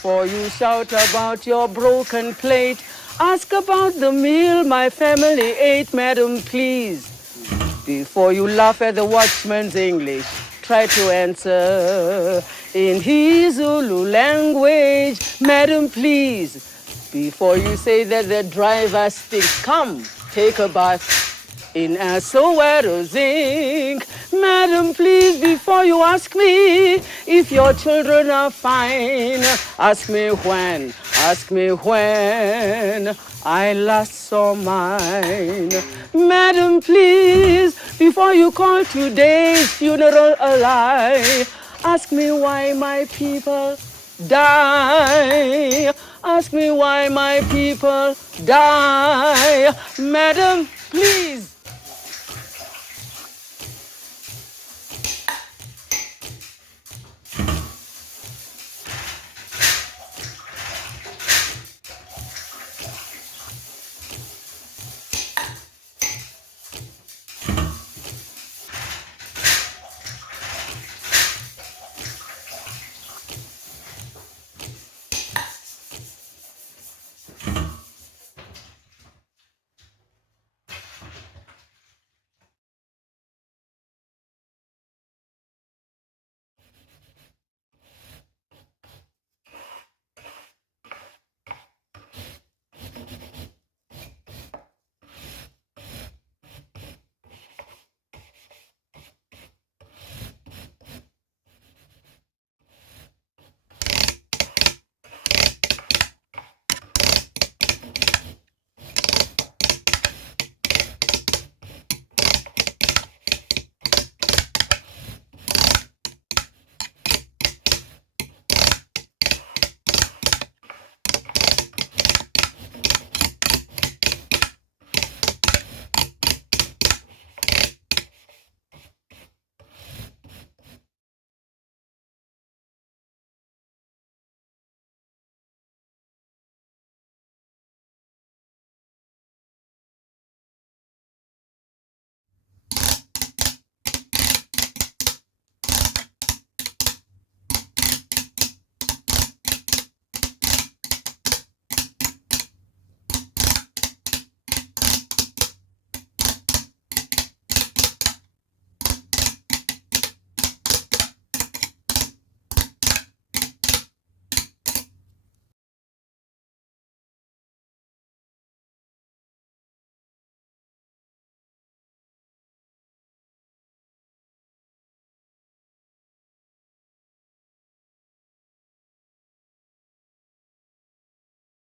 Before you shout about your broken plate, ask about the meal my family ate, madam, please. Before you laugh at the watchman's English, try to answer in his Zulu language, madam, please. Before you say that the driver stinks, come, take a bath in Soweto zinc. Madam, please, before you ask me if your children are fine, ask me when I last saw mine. Madam, please, before you call today's funeral a lie, ask me why my people die. Ask me why my people die. Madam, please.